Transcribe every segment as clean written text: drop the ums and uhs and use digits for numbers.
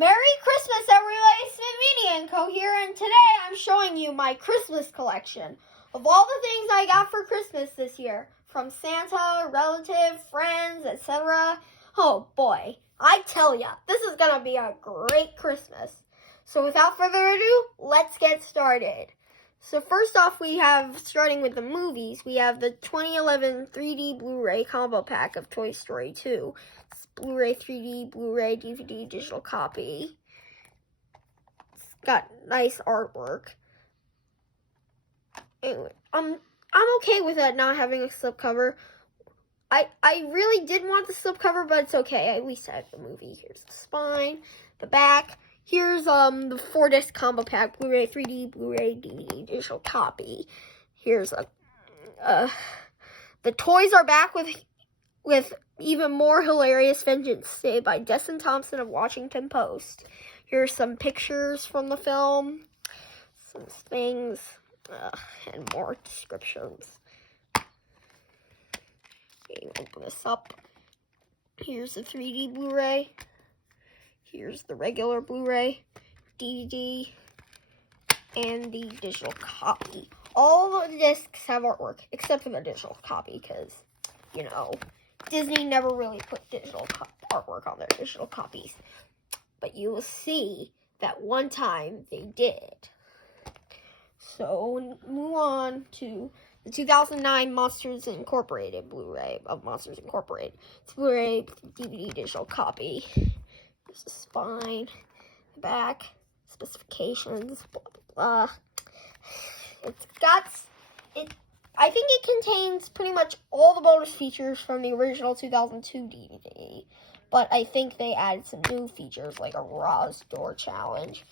Merry Christmas, everybody. It's Media & Co. here, and today I'm showing you my Christmas collection of all the things I got for Christmas this year, from Santa, relatives, friends, etc. Oh boy, I tell ya, this is gonna be a great Christmas. So without further ado, let's get started. So first off, we have, starting with the movies, we have the 2011 3D Blu-ray combo pack of Toy Story 2. It's Blu-ray 3D, Blu-ray, DVD, digital copy. It's got nice artwork. Anyway, I'm okay with that not having a slipcover. I really did want the slipcover, but it's okay. At least I have the movie. Here's the spine, the back. Here's the 4-disc combo pack, Blu-ray 3D, Blu-ray, DVD, digital copy. Here's the toys are back with even more hilarious Vengeance Day by Destin Thompson of Washington Post. Here's some pictures from the film, some things, and more descriptions. Okay, open this up. Here's the 3D Blu-ray. Here's the regular Blu-ray, DVD, and the digital copy. All the discs have artwork, except for the digital copy, because, you know, Disney never really put digital artwork on their digital copies. But you will see that one time they did. So, move on to the 2009 Monsters Incorporated Blu-ray of Monsters Incorporated. It's Blu-ray, DVD, digital copy. There's the spine, the back, specifications, blah, blah, blah. I think it contains pretty much all the bonus features from the original 2002 DVD. But I think they added some new features, like a Roz door challenge.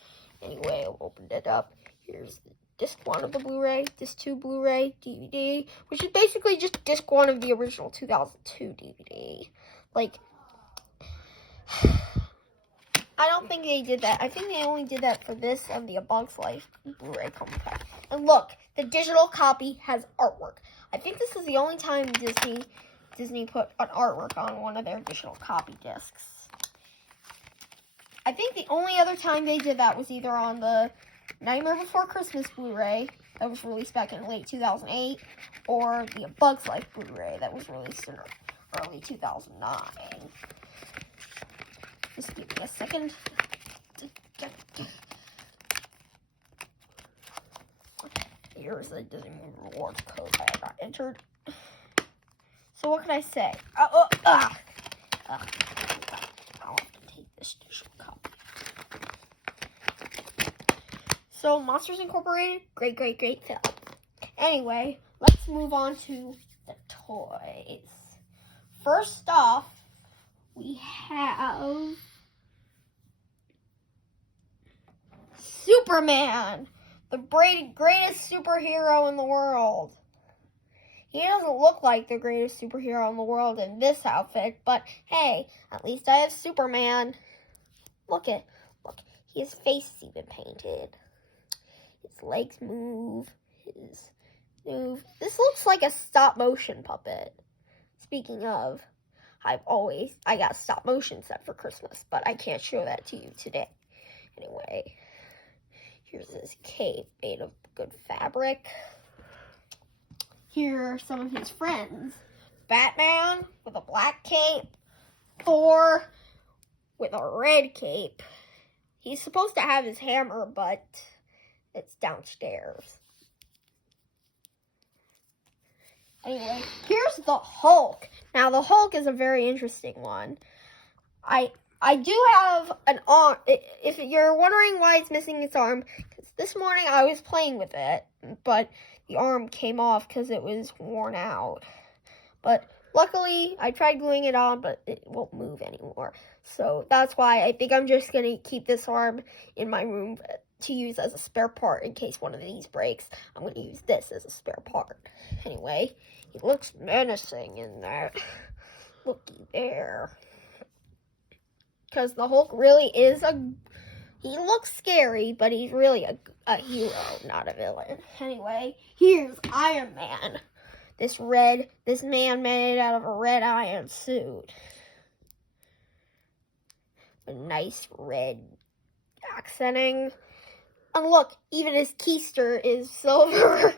Anyway, I opened it up. Here's the disc 1 of the Blu-ray, disc 2 Blu-ray, DVD, which is basically just disc 1 of the original 2002 DVD. Like, I don't think they did that. I think they only did that for this and the A Bug's Life Blu-ray combo pack. And look, the digital copy has artwork. I think this is the only time Disney put an artwork on one of their digital copy discs. I think the only other time they did that was either on the Nightmare Before Christmas Blu-ray that was released back in late 2008, or the A Bug's Life Blu-ray that was released in early 2009. Just give me a second. Here's the Disney rewards code that I got entered. So what can I say? I'll have to take this digital copy. So Monsters Incorporated, great film. Anyway, let's move on to the toys. First off, we have Superman, the greatest superhero in the world. He doesn't look like the greatest superhero in the world in this outfit, but hey, at least I have Superman. Look, his face is even painted. His legs move. This looks like a stop-motion puppet. Speaking of, I got a stop-motion set for Christmas, but I can't show that to you today. Anyway, here's his cape made of good fabric. Here are some of his friends. Batman with a black cape. Thor with a red cape. He's supposed to have his hammer, but it's downstairs. Anyway, here's the Hulk. Now, the Hulk is a very interesting one. I do have an arm. If you're wondering why it's missing its arm, because this morning I was playing with it, but the arm came off because it was worn out. But luckily, I tried gluing it on, but it won't move anymore. So that's why I think I'm just going to keep this arm in my room to use as a spare part in case one of these breaks. I'm going to use this as a spare part. Anyway, he looks menacing in that. Looky there. Because the Hulk really is he looks scary, but he's really a hero, not a villain. Anyway, here's Iron Man. This man made out of a red iron suit. a nice red accenting. And look, even his keister is silver.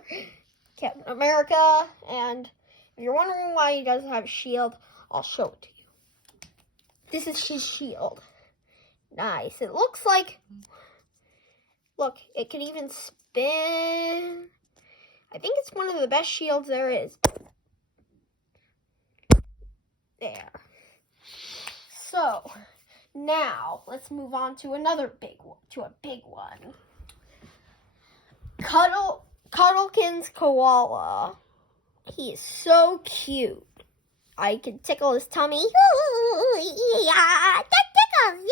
Captain America. And if you're wondering why he doesn't have a shield, I'll show it to you. This is his shield. Nice. It looks like, look, it can even spin. I think it's one of the best shields there is. There. So, now, let's move on to another big one, to a big one. Cuddlekin's koala. He is so cute. I can tickle his tummy. Yeah, that tickles.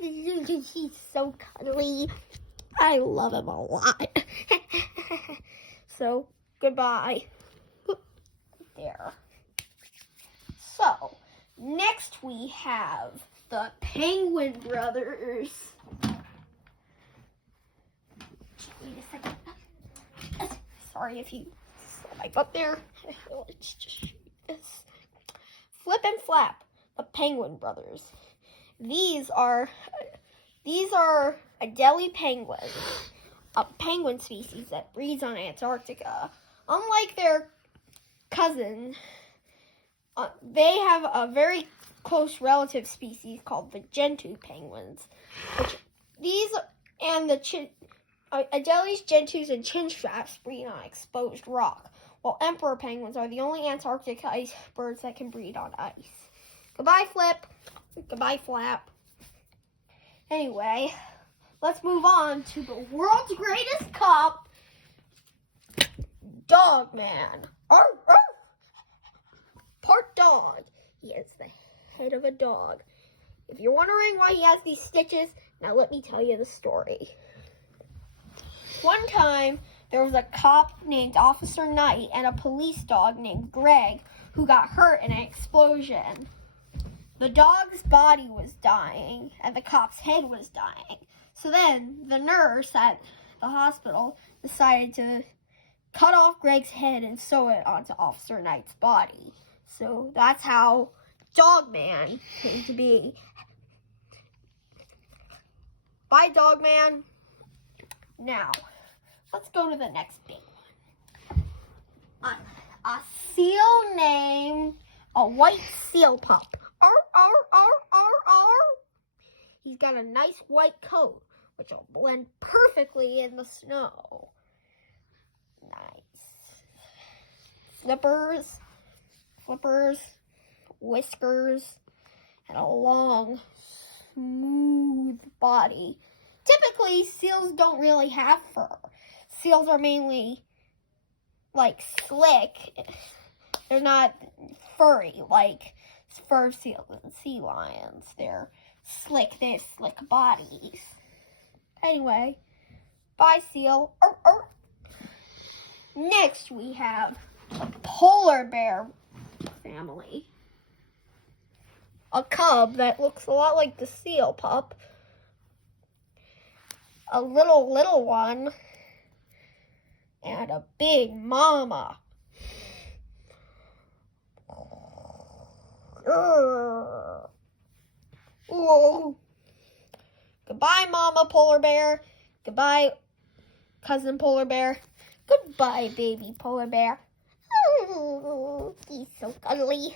Yeah. He's so cuddly. I love him a lot. So, goodbye. There. So, next we have the Penguin Brothers. Wait a second. Sorry if you saw my butt there. Let's just shoot this. Flip and Flap, the Penguin Brothers. These are Adelie penguins, a penguin species that breeds on Antarctica. Unlike their cousin, they have a very close relative species called the gentoo penguins. Adelie's gentoos and chinstraps breed on exposed rock, while emperor penguins are the only Antarctic ice birds that can breed on ice. Goodbye, Flip. Goodbye, Flap. Anyway, let's move on to the world's greatest cop, Dogman. Arr, arr. Part dog. He has the head of a dog. If you're wondering why he has these stitches, now let me tell you the story. One time, there was a cop named Officer Knight and a police dog named Greg who got hurt in an explosion. The dog's body was dying and the cop's head was dying. So then the nurse at the hospital decided to cut off Greg's head and sew it onto Officer Knight's body. So that's how Dogman came to be. Bye, Dogman. Now, let's go to the next big one. A seal named a white seal pup. Arr, arr, arr, arr, arr. He's got a nice white coat, which will blend perfectly in the snow. Nice. Flippers, whiskers, and a long, smooth body. Typically, seals don't really have fur. Seals are mainly, like, slick. They're not furry like fur seals and sea lions. They're slick. They have slick bodies. Anyway, bye, seal. Arr, arr. Next, we have a polar bear family. A cub that looks a lot like the seal pup. A little one. And a big mama. Whoa. Goodbye, Mama Polar Bear. Goodbye, Cousin Polar Bear. Goodbye, baby Polar Bear. Oh, he's so cuddly.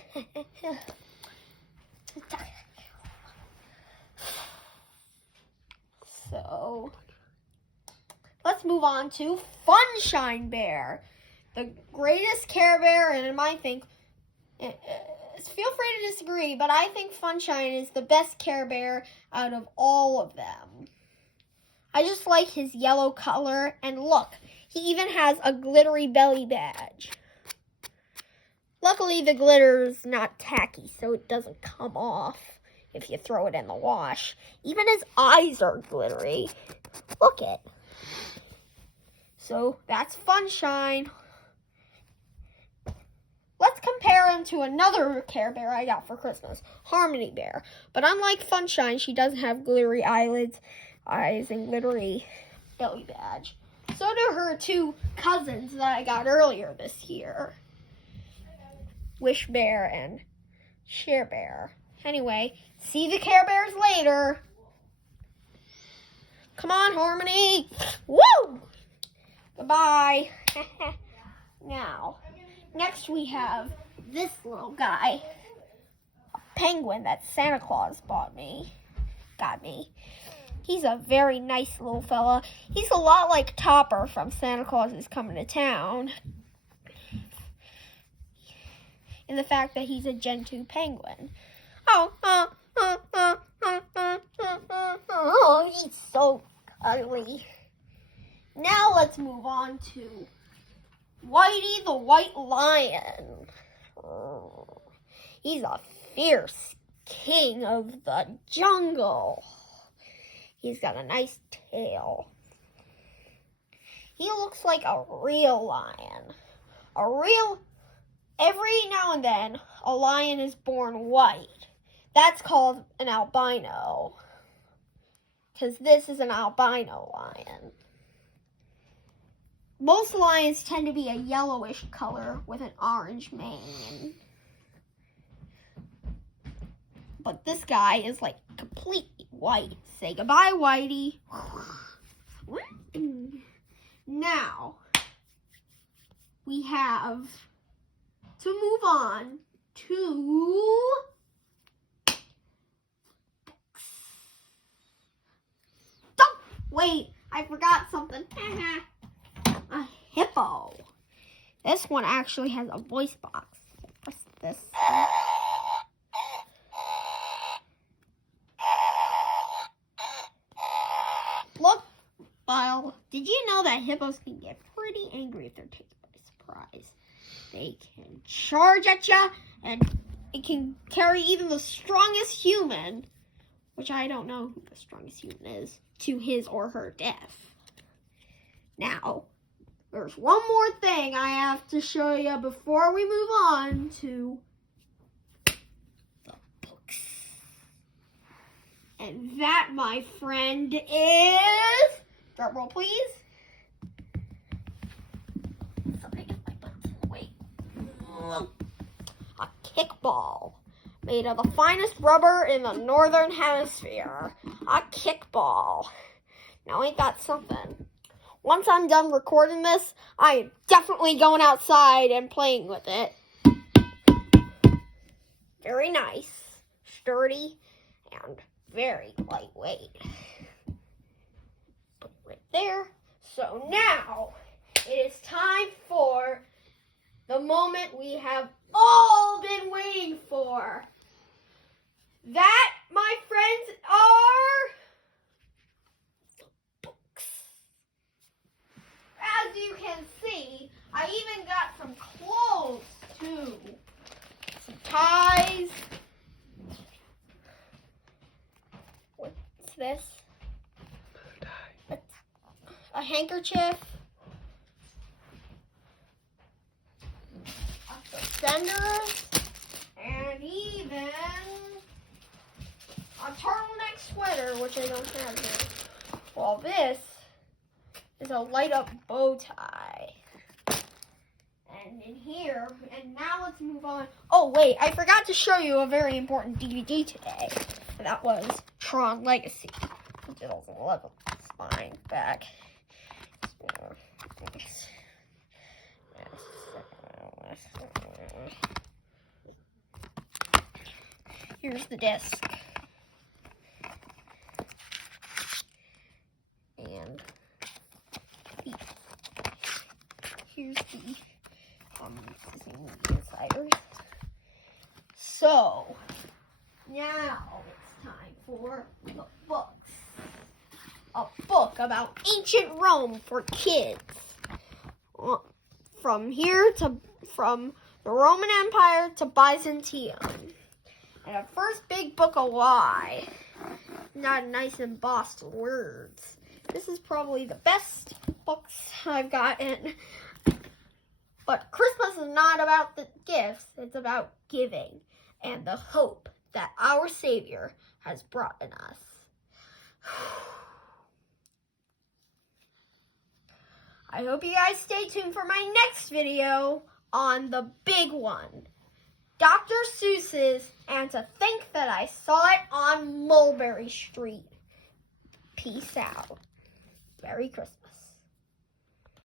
So, let's move on to Funshine Bear. The greatest Care Bear, and in my think, feel free to disagree, but I think Funshine is the best Care Bear out of all of them. I just like his yellow color, and look, he even has a glittery belly badge. Luckily, the glitter is not tacky, so it doesn't come off if you throw it in the wash. Even his eyes are glittery. Look it. So, that's Funshine. Let's compare him to another Care Bear I got for Christmas, Harmony Bear. But unlike Funshine, she doesn't have glittery eyes, and glittery belly badge. So do her two cousins that I got earlier this year, Wish Bear and Share Bear. Anyway, See the Care Bears later. Come on, Harmony. Woo! Goodbye. Now, next we have this little guy. A penguin that Santa Claus got me. He's a very nice little fella. He's a lot like Topper from Santa Claus is Coming to Town. In the fact that he's a Gen 2 penguin. Oh, he's so ugly. Now let's move on to Whitey the White Lion. He's a fierce king of the jungle. He's got a nice tail. He looks like a real lion. Every now and then, a lion is born white. That's called an albino. Because this is an albino lion. Most lions tend to be a yellowish color with an orange mane. But this guy is like completely white. Say goodbye, Whitey. Now, we have to move on to oh, wait, I forgot something. A hippo. This one actually has a voice box. Press this. Look, Lyle, did you know that hippos can get pretty angry if they're taken by surprise? They can charge at you, and it can carry even the strongest human, which I don't know who the strongest human is, to his or her death. Now, there's one more thing I have to show you before we move on to the books. And that, my friend, is... Drum roll, please. Sorry, get my butt in the way. A kickball made of the finest rubber in the northern hemisphere. A kickball. Now, ain't that something? Once I'm done recording this, I am definitely going outside and playing with it. Very nice, sturdy, and very lightweight. Put it right there. So now, it is time for the moment we have all been waiting for. That, my friends, are the books. As you can see, I even got some clothes too. Some ties. What's this? A handkerchief. A suspenders. And even a turtleneck sweater, which I don't have here. Well, this is a light-up bow tie. And in here, and now let's move on. Oh, wait, I forgot to show you a very important DVD today. And that was Tron Legacy. 2011. Spine back. Here's the disc. And here's the insiders. So now it's time for the books. A book about ancient Rome for kids. From the Roman Empire to Byzantium. And a first big book of why. Not nice embossed words. This is probably the best books I've gotten. But Christmas is not about the gifts. It's about giving and the hope that our Savior has brought in us. I hope you guys stay tuned for my next video on the big one. Dr. Seuss's, and to think that I saw it on Mulberry Street. Peace out. Merry Christmas.